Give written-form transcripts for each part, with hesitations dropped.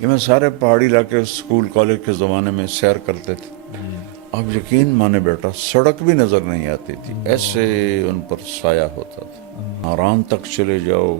یہ میں سارے پہاڑی علاقے اسکول کالج کے زمانے میں سیر کرتے تھے. اب یقین مانے بیٹا سڑک بھی نظر نہیں آتی تھی، ایسے ان پر سایہ ہوتا تھا. آرام تک چلے جاؤ،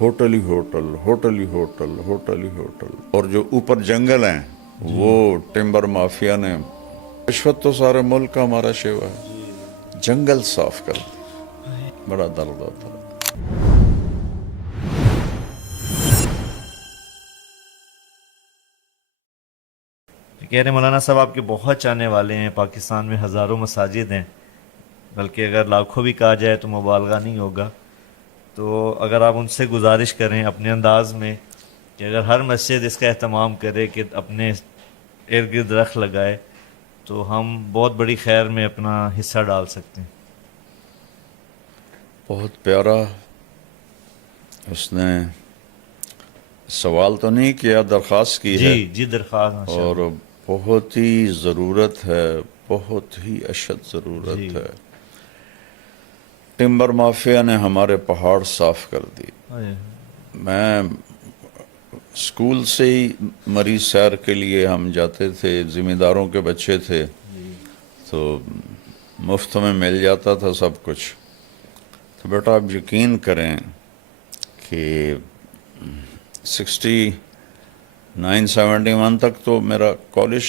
ہوٹل ہی ہوٹل، ہوٹل ہی ہوٹل، ہوٹل ہی ہوٹل. اور جو اوپر جنگل ہیں وہ ٹمبر مافیا نے، رشوت تو سارے ملک کا ہمارا شیوا ہے، جنگل صاف کر دی. بڑا درد ہوتا ہے. کہہ رہے مولانا صاحب آپ کے بہت چاہنے والے ہیں، پاکستان میں ہزاروں مساجد ہیں، بلکہ اگر لاکھوں بھی کہا جائے تو مبالغہ نہیں ہوگا. تو اگر آپ ان سے گزارش کریں اپنے انداز میں کہ اگر ہر مسجد اس کا اہتمام کرے کہ اپنے ارد گرد درخت لگائے تو ہم بہت بڑی خیر میں اپنا حصہ ڈال سکتے ہیں. بہت پیارا. اس نے سوال تو نہیں کیا، درخواست کی ہے، جی درخواست ماشاء اور اللہ. بہت ہی ضرورت ہے، بہت ہی اشد ضرورت جی ہے. ٹمبر مافیا نے ہمارے پہاڑ صاف کر دی. میں اسکول سے ہی مریض سیر کے لیے ہم جاتے تھے، ذمہ داروں کے بچے تھے تو مفت میں مل جاتا تھا سب کچھ. تو بیٹا آپ یقین کریں کہ 69-71 تک تو میرا کالج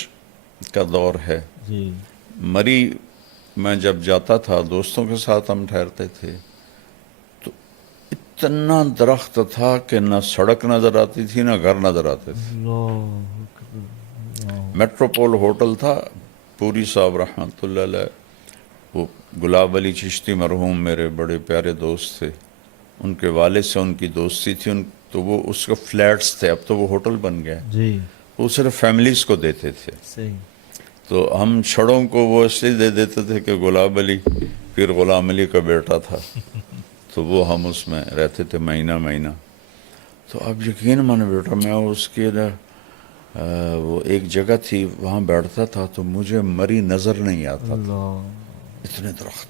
کا دور ہے. جی مری میں جب جاتا تھا دوستوں کے ساتھ ہم ٹھہرتے تھے تو اتنا درخت تھا کہ نہ سڑک نظر آتی تھی نہ گھر نظر آتے تھے. اللہ اکبر. میٹروپول ہوٹل تھا، پوری صاحب رحمۃ اللہ علیہ، وہ گلاب علی چشتی مرحوم میرے بڑے پیارے دوست تھے، ان کے والد سے ان کی دوستی تھی. تو وہ اس کے فلیٹس تھے، اب تو وہ ہوٹل بن گئے. جی وہ صرف فیملیز کو دیتے تھے. صحیح. تو ہم چھڑوں کو وہ اس لیے دے دیتے تھے کہ گلاب علی پھر غلام علی کا بیٹا تھا، تو وہ ہم اس میں رہتے تھے مہینہ مہینہ. تو اب یقین مانے بیٹا میں اس کے وہ ایک جگہ تھی وہاں بیٹھتا تھا تو مجھے مری نظر نہیں آتا تھا، اللہ. اتنے درخت.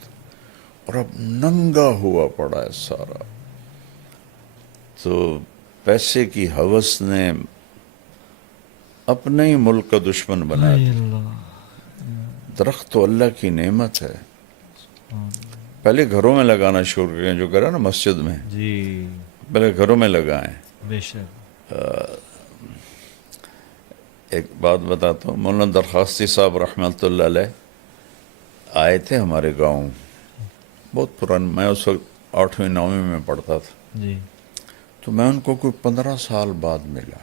اور اب ننگا ہوا پڑا ہے سارا. تو پیسے کی ہوس نے اپنے ہی ملک کا دشمن بنا ہائے دی. اللہ. درخت تو اللہ کی نعمت ہے. پہلے گھروں میں لگانا شروع کریں، جو کرا نا مسجد میں، جی پہلے گھروں میں لگائیں. بے شک. ایک بات بتاتا ہوں، مولانا درخواستی صاحب رحمۃ اللہ علیہ آئے تھے ہمارے گاؤں، بہت پرانے، میں اس وقت 8ویں 9ویں میں پڑھتا تھا. جی تو میں ان کو کوئی 15 سال بعد ملا.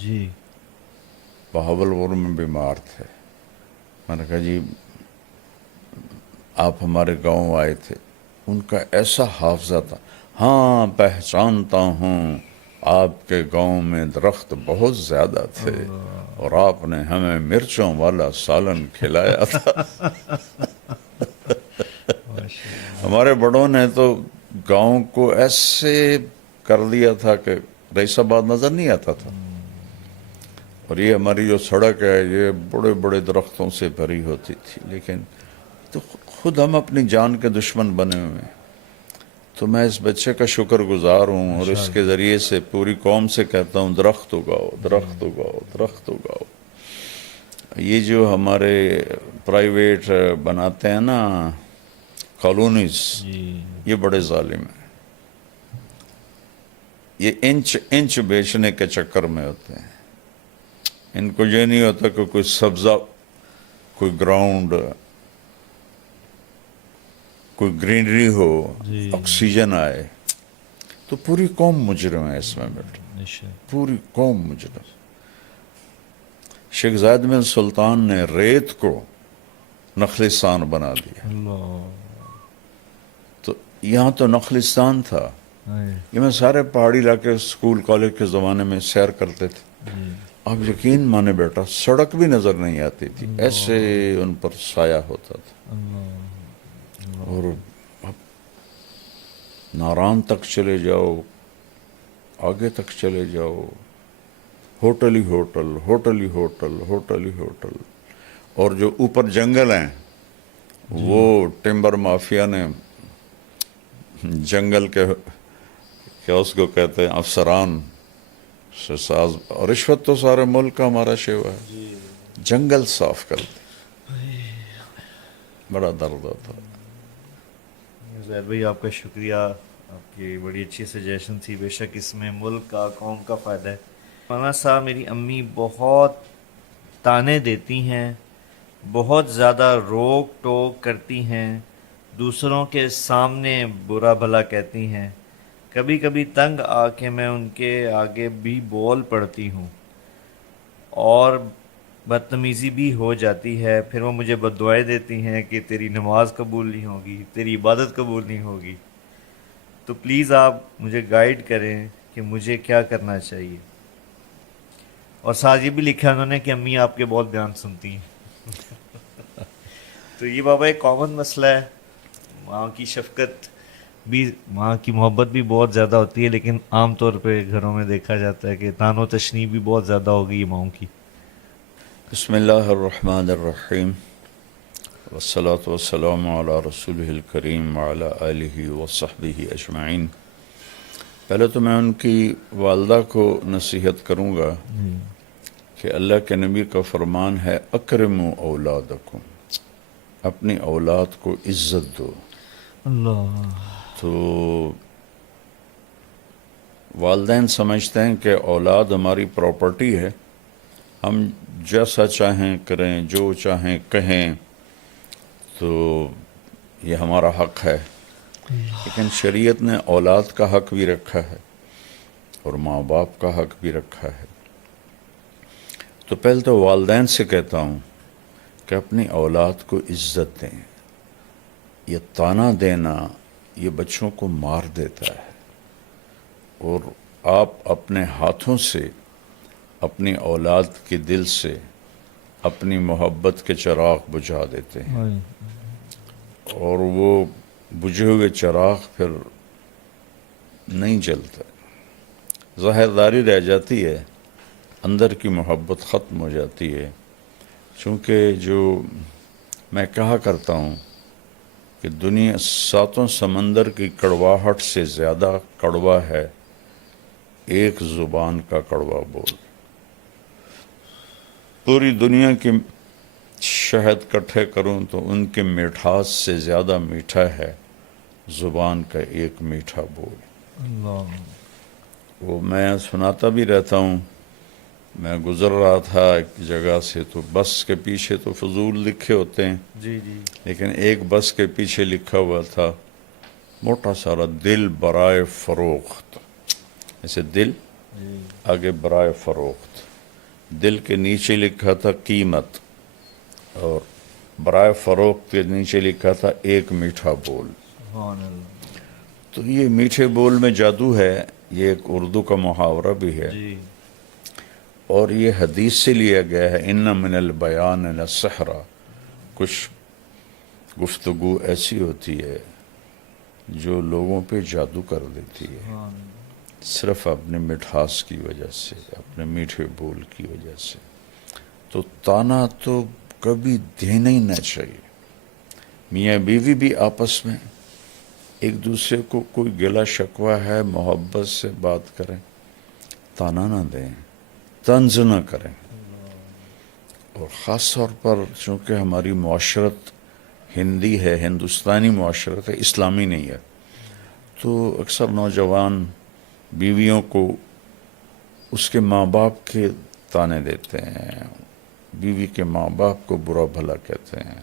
جی بہاولپور میں بیمار تھے. میں نے کہا جی آپ ہمارے گاؤں آئے تھے. ان کا ایسا حافظہ تھا، ہاں پہچانتا ہوں آپ کے گاؤں میں درخت بہت زیادہ تھے اور آپ نے ہمیں مرچوں والا سالن کھلایا تھا. ہمارے بڑوں نے تو گاؤں کو ایسے کر دیا تھا کہ رئیس آباد نظر نہیں آتا تھا. اور یہ ہماری جو سڑک ہے یہ بڑے بڑے درختوں سے بھری ہوتی تھی. لیکن تو خود ہم اپنی جان کے دشمن بنے ہوئے ہیں. تو میں اس بچے کا شکر گزار ہوں اور اس کے ذریعے سے پوری قوم سے کہتا ہوں درخت اگاؤ، درخت اگاؤ، درخت اگاؤ. یہ جو ہمارے پرائیویٹ بناتے ہیں نا کالونیز، یہ بڑے ظالم ہیں. یہ انچ بیچنے کے چکر میں ہوتے ہیں. ان کو یہ نہیں ہوتا کہ کوئی سبزہ، کوئی گراؤنڈ، کوئی گرینری ہو، آکسیجن آئے. تو پوری قوم مجرم ہے اس میں بیٹا، پوری قوم مجرم. شیخ زاید بن سلطان نے ریت کو نخلستان بنا دیا. تو یہاں تو نخلستان تھا. یہ میں سارے پہاڑی علاقے اسکول کالج کے زمانے میں سیر کرتے تھے. آپ یقین مانے بیٹا سڑک بھی نظر نہیں آتی تھی، ایسے ان پر سایہ ہوتا تھا. اور اب ناران تک چلے جاؤ، آگے تک چلے جاؤ، ہوٹل ہی ہوٹل، ہوٹل ہی ہوٹل، ہوٹل ہی ہوٹل. اور جو اوپر جنگل ہیں وہ ٹمبر مافیا نے، جنگل کے کیا اس کو کہتے ہیں افسران، سے ساز اور رشوت تو سارے ملک کا ہمارا شیوا ہے. جنگل صاف کر دے. بڑا درد ہوتا ہے. زہر بھائی آپ کا شکریہ، آپ کی بڑی اچھی سجیشن تھی. بے شک اس میں ملک کا، قوم کا فائدہ ہے. مولانا صاحب میری امی بہت تانے دیتی ہیں، بہت زیادہ روک ٹوک کرتی ہیں، دوسروں کے سامنے برا بھلا کہتی ہیں. کبھی کبھی تنگ آ کے میں ان کے آگے بھی بول پڑتی ہوں اور بدتمیزی بھی ہو جاتی ہے. پھر وہ مجھے بددعائیں دیتی ہیں کہ تیری نماز قبول نہیں ہوگی، تیری عبادت قبول نہیں ہوگی. تو پلیز آپ مجھے گائیڈ کریں کہ مجھے کیا کرنا چاہیے. اور ساتھ یہ بھی لکھا انہوں نے کہ امی آپ کے بہت بیان سنتی ہیں. تو یہ بابا ایک کامن مسئلہ ہے. ماں کی شفقت بھی، ماں کی محبت بھی بہت زیادہ ہوتی ہے، لیکن عام طور پہ گھروں میں دیکھا جاتا ہے کہ تان و تشنیع بھی بہت زیادہ ہوگی یہ ماؤں کی. بسم اللہ الرحمن الرحیم والصلاة والسلام علی رسولہ الکریم وعلی آلہ وصحبہ اجمعین. پہلے تو میں ان کی والدہ کو نصیحت کروں گا کہ اللہ کے نبی کا فرمان ہے اکرموا اولادکم، اپنی اولاد کو عزت دو. اللہ. تو والدین سمجھتے ہیں کہ اولاد ہماری پراپرٹی ہے، ہم جیسا چاہیں کریں، جو چاہیں کہیں، تو یہ ہمارا حق ہے. لیکن شریعت نے اولاد کا حق بھی رکھا ہے اور ماں باپ کا حق بھی رکھا ہے. تو پہلے تو والدین سے کہتا ہوں کہ اپنی اولاد کو عزت دیں. یہ طعنہ دینا یہ بچوں کو مار دیتا ہے، اور آپ اپنے ہاتھوں سے اپنی اولاد کے دل سے اپنی محبت کے چراغ بجھا دیتے ہیں، اور وہ بجھے ہوئے چراغ پھر نہیں جلتا، ظاہرداری رہ جاتی ہے، اندر کی محبت ختم ہو جاتی ہے. چونکہ جو میں کہا کرتا ہوں کہ دنیا ساتوں سمندر کی کڑواہٹ سے زیادہ کڑوا ہے ایک زبان کا کڑوا بول. پوری دنیا کی شہد کٹھے کروں تو ان کے مٹھاس سے زیادہ میٹھا ہے زبان کا ایک میٹھا بول. اللہ. وہ میں سناتا بھی رہتا ہوں. میں گزر رہا تھا ایک جگہ سے، تو بس کے پیچھے تو فضول لکھے ہوتے ہیں، جی جی. لیکن ایک بس کے پیچھے لکھا ہوا تھا موٹا سارا دل برائے فروخت. ایسے دل آگے برائے فروخت، دل کے نیچے لکھا تھا قیمت، اور برائے فروخت کے نیچے لکھا تھا ایک میٹھا بول. سبحان اللہ. تو یہ میٹھے بول میں جادو ہے. یہ ایک اردو کا محاورہ بھی ہے، جی. اور یہ حدیث سے لیا گیا ہے. ان من البیان لسحرا، کچھ گفتگو ایسی ہوتی ہے جو لوگوں پہ جادو کر دیتی ہے، صرف اپنے مٹھاس کی وجہ سے، اپنے میٹھے بول کی وجہ سے. تو طعنہ تو کبھی دینا ہی نہ چاہیے. میاں بیوی بھی آپس میں ایک دوسرے کو کوئی گلہ شکوہ ہے محبت سے بات کریں، طعنہ نہ دیں، طنز نہ کریں. اور خاص طور پر چونکہ ہماری معاشرت ہندی ہے، ہندوستانی معاشرت ہے، اسلامی نہیں ہے، تو اکثر نوجوان بیویوں کو اس کے ماں باپ کے طعنے دیتے ہیں، بیوی کے ماں باپ کو برا بھلا کہتے ہیں،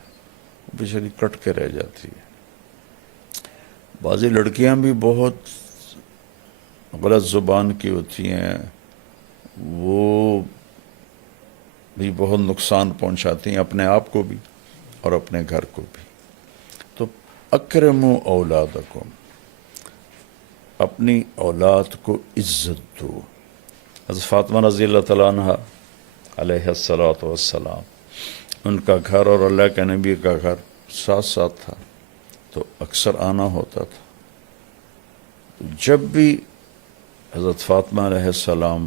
وہ بیچاری کٹ کے رہ جاتی ہے. بعضی لڑکیاں بھی بہت غلط زبان کی ہوتی ہیں، وہ بھی بہت نقصان پہنچاتی ہیں اپنے آپ کو بھی اور اپنے گھر کو بھی. تو اکرموا اولادکم، اپنی اولاد کو عزت دو. حضرت فاطمہ رضی اللہ تعالیٰ عنہ علیہ الصلاۃ والسلام، ان کا گھر اور اللہ کے نبی کا گھر ساتھ ساتھ تھا، تو اکثر آنا ہوتا تھا. جب بھی حضرت فاطمہ علیہ السلام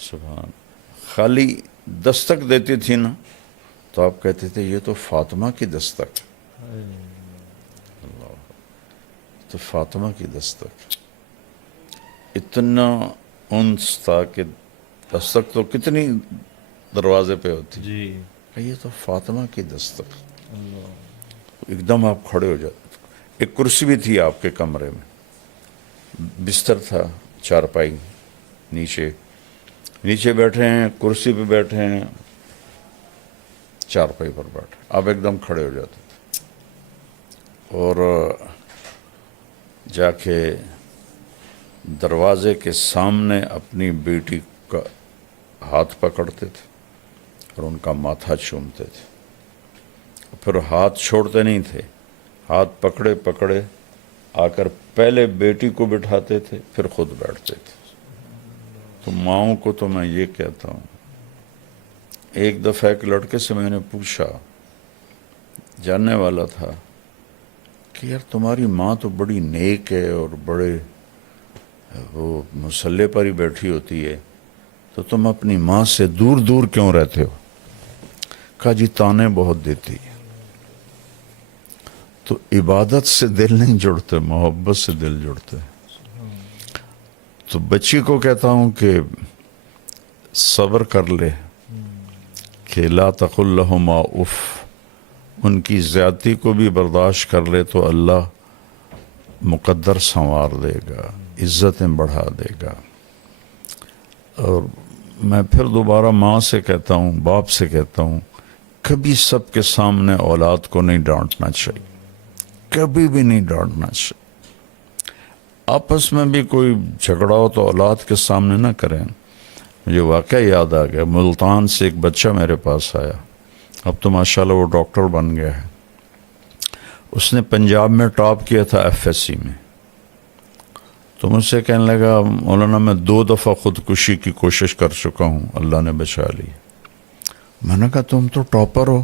سبحان خالی دستک دیتی تھی نا، تو آپ کہتے تھے یہ تو فاطمہ کی دستک، اللہ، تو فاطمہ کی دستک. اتنا انس تھا کہ دستک تو کتنی دروازے پہ ہوتی، جی کہ یہ تو فاطمہ کی دستک. ایک دم آپ کھڑے ہو جاتے. ایک کرسی بھی تھی آپ کے کمرے میں، بستر تھا، چارپائی، نیچے بیٹھے ہیں، کرسی پہ بیٹھے ہیں، چارپائی پر بیٹھے، آپ ایک دم کھڑے ہو جاتے تھے اور جا کے دروازے کے سامنے اپنی بیٹی کا ہاتھ پکڑتے تھے اور ان کا ماتھا چومتے تھے. پھر ہاتھ چھوڑتے نہیں تھے، ہاتھ پکڑے پکڑے آ کر پہلے بیٹی کو بٹھاتے تھے، پھر خود بیٹھتے تھے. تو ماؤں کو تو میں یہ کہتا ہوں، ایک دفعہ ایک لڑکے سے میں نے پوچھا، جاننے والا تھا، کہ یار تمہاری ماں تو بڑی نیک ہے اور بڑے وہ مصلے پر ہی بیٹھی ہوتی ہے، تو تم اپنی ماں سے دور دور کیوں رہتے ہو؟ کہا جی تانے بہت دیتی ہے. تو عبادت سے دل نہیں جڑتے، محبت سے دل جڑتے. تو بچی کو کہتا ہوں کہ صبر کر لے، کہ لا تقل لہما اف، ان کی زیادتی کو بھی برداشت کر لے تو اللہ مقدر سنوار دے گا، عزتیں بڑھا دے گا. اور میں پھر دوبارہ ماں سے کہتا ہوں، باپ سے کہتا ہوں، کبھی سب کے سامنے اولاد کو نہیں ڈانٹنا چاہیے، کبھی بھی نہیں ڈانٹنا چاہیے. آپس میں بھی کوئی جھگڑا ہو تو اولاد کے سامنے نہ کریں. مجھے واقعہ یاد آ گیا، ملتان سے ایک بچہ میرے پاس آیا، اب تو ماشاءاللہ وہ ڈاکٹر بن گیا ہے. اس نے پنجاب میں ٹاپ کیا تھا FSC میں. تو مجھ سے کہنے لگا، مولانا میں 2 دفعہ خودکشی کی کوشش کر چکا ہوں، اللہ نے بچا لی. میں نے کہا تم تو ٹاپر ہو،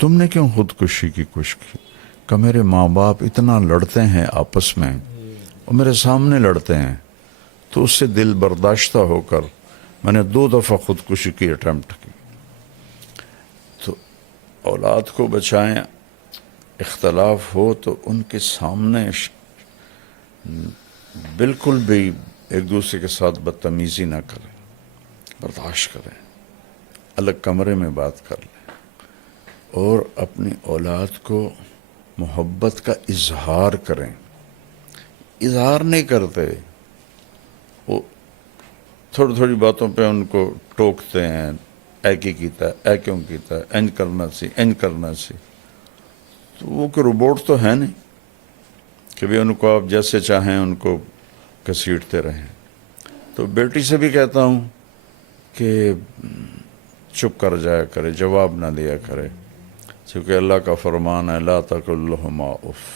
تم نے کیوں خودکشی کی کوشش کی؟ کہ میرے ماں باپ اتنا لڑتے ہیں آپس میں اور میرے سامنے لڑتے ہیں، تو اس سے دل برداشتہ ہو کر میں نے 2 دفعہ خودکشی کی اٹیمپٹ کی. تو اولاد کو بچائیں، اختلاف ہو تو ان کے سامنے بالکل بھی ایک دوسرے کے ساتھ بدتمیزی نہ کریں، برداشت کریں، الگ کمرے میں بات کر لیں، اور اپنی اولاد کو محبت کا اظہار کریں. اظہار نہیں کرتے، وہ تھوڑی تھوڑی باتوں پہ ان کو ٹوکتے ہیں، اے کی کیتا ہے، اے کیوں کیتا ہے، انج کرنا سی، انج کرنا سی. تو وہ کہ روبوٹ تو ہے نہیں کہ بھی ان کو آپ جیسے چاہیں ان کو گھسیٹتے رہیں. تو بیٹی سے بھی کہتا ہوں کہ چپ کر جایا کرے، جواب نہ دیا کرے، چونکہ اللہ کا فرمان ہے لا تقل لہما اف،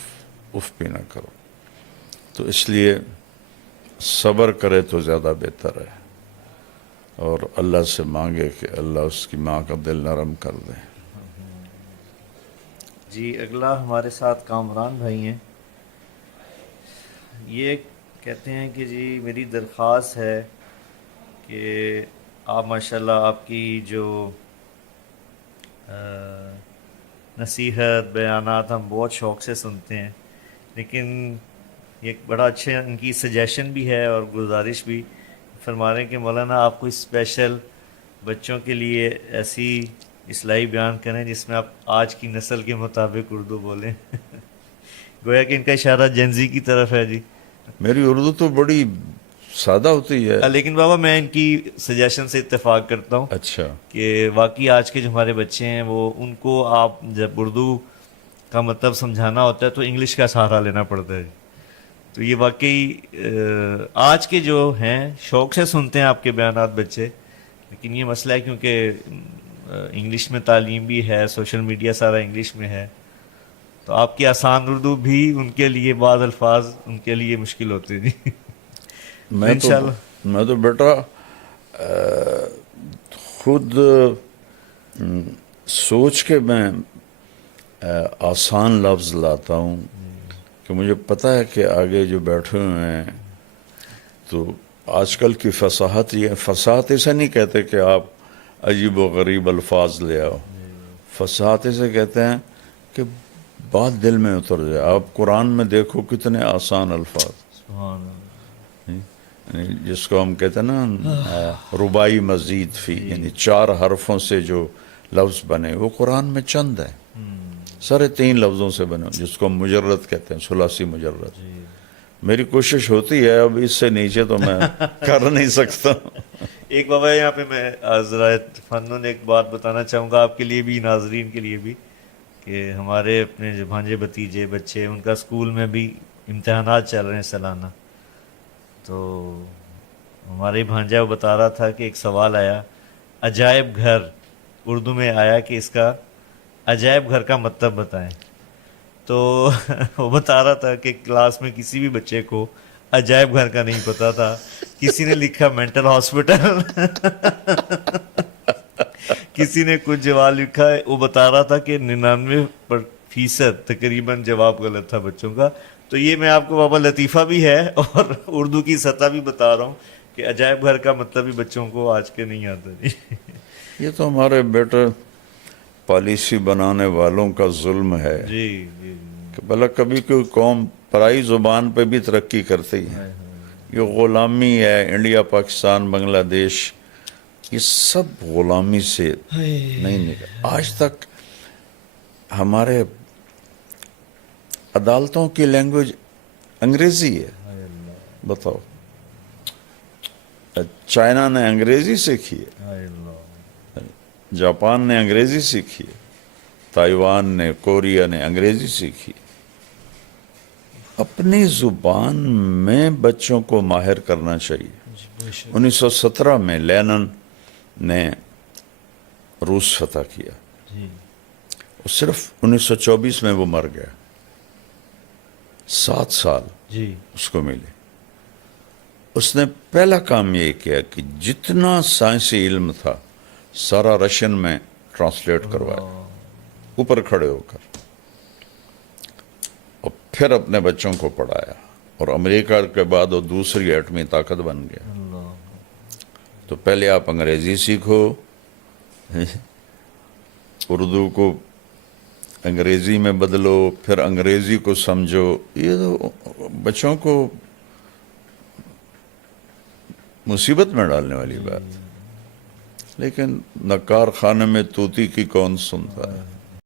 اف بھی نہ کرو. تو اس لیے صبر کرے تو زیادہ بہتر ہے، اور اللہ سے مانگے کہ اللہ اس کی ماں کا دل نرم کر دے. جی اگلا ہمارے ساتھ کامران بھائی ہیں. یہ کہتے ہیں کہ جی میری درخواست ہے کہ آپ ماشاءاللہ آپ کی جو نصیحت بیانات ہم بہت شوق سے سنتے ہیں، لیکن ایک بڑا اچھا ان کی سجیشن بھی ہے اور گزارش بھی فرما رہے ہیں کہ مولانا آپ کو اسپیشل بچوں کے لیے ایسی اصلاحی بیان کریں جس میں آپ آج کی نسل کے مطابق اردو بولیں. گویا کہ ان کا اشارہ جنزی کی طرف ہے. جی میری اردو تو بڑی سادہ ہوتی ہے. لیکن بابا میں ان کی سجیشن سے اتفاق کرتا ہوں اچھا، کہ واقعی آج کے جو ہمارے بچے ہیں وہ ان کو آپ جب اردو کا مطلب سمجھانا ہوتا ہے تو انگلش کا سہارا لینا پڑتا ہے. تو یہ واقعی آج کے جو ہیں شوق سے سنتے ہیں آپ کے بیانات بچے، لیکن یہ مسئلہ ہے کیونکہ انگلش میں تعلیم بھی ہے، سوشل میڈیا سارا انگلش میں ہے، تو آپ کی آسان اردو بھی ان کے لیے بعض الفاظ ان کے لیے مشکل ہوتے ہیں. میں تو بیٹا خود سوچ کے میں آسان لفظ لاتا ہوں کہ مجھے پتہ ہے کہ آگے جو بیٹھے ہوئے ہیں تو آج کل کی فصاحت، یہ فصاحت اسے نہیں کہتے کہ آپ عجیب و غریب الفاظ لے آؤ، فصاحت اسے کہتے ہیں کہ بات دل میں اتر جائے. آپ قرآن میں دیکھو کتنے آسان الفاظ، سبحان اللہ. یعنی جس کو ہم کہتے ہیں نا ربائی مزید فی، یعنی 4 حرفوں سے جو لفظ بنے وہ قرآن میں چند ہیں، سارے 3 لفظوں سے بنے، جس کو ہم مجرد کہتے ہیں، ثلاثی مجرد۔ میری کوشش ہوتی ہے، اب اس سے نیچے تو میں کر نہیں سکتا۔ ایک بابا یہاں پہ میں ذرا فنون ایک بات بتانا چاہوں گا آپ کے لیے بھی، ناظرین کے لیے بھی، کہ ہمارے اپنے جو بھانجے بھتیجے بچے، ان کا اسکول میں بھی امتحانات چل رہے ہیں سالانہ، تو ہمارے بھانجا وہ بتا رہا تھا کہ ایک سوال آیا، عجائب گھر اردو میں آیا کہ اس کا عجائب گھر کا مطلب بتائیں، تو وہ بتا رہا تھا کہ کلاس میں کسی بھی بچے کو عجائب گھر کا نہیں پتا تھا، کسی نے لکھا مینٹل ہاسپٹل، کسی نے کچھ جواب لکھا ہے، وہ بتا رہا تھا کہ 99% تقریباً جواب غلط تھا بچوں کا۔ تو یہ میں آپ کو بابا لطیفہ بھی ہے اور اردو کی سطح بھی بتا رہا ہوں کہ عجائب گھر کا مطلب بھی بچوں کو آج کے نہیں آتا جی۔ یہ تو ہمارے بیٹے پالیسی بنانے والوں کا ظلم ہے جی جی کہ بھلا کبھی کوئی قوم پرائی زبان پہ بھی ترقی کرتی ہے، یہ غلامی ہے، انڈیا، پاکستان، بنگلہ دیش، یہ سب غلامی سے نہیں نکل۔ آج تک ہمارے عدالتوں کی لینگویج انگریزی ہے، بتاؤ۔ چائنا نے انگریزی سیکھی ہے، جاپان نے انگریزی سیکھی ہے، تائیوان نے، کوریا نے انگریزی سیکھی ہے۔ اپنی زبان میں بچوں کو ماہر کرنا چاہیے۔ 1917 میں لینن نے روس فتح کیا، صرف 1924 میں وہ مر گیا، 7 سال جی اس کو ملے۔ اس نے پہلا کام یہ کیا کہ جتنا سائنسی علم تھا سارا رشین میں ٹرانسلیٹ کروایا، اوپر کھڑے ہو کر، اور پھر اپنے بچوں کو پڑھایا، اور امریکہ کے بعد وہ دوسری ایٹمی طاقت بن گیا۔ تو پہلے آپ انگریزی سیکھو، اردو کو انگریزی میں بدلو، پھر انگریزی کو سمجھو۔ یہ تو بچوں کو مصیبت میں ڈالنے والی بات، لیکن نکار خانے میں طوطی کی کون سنتا ہے۔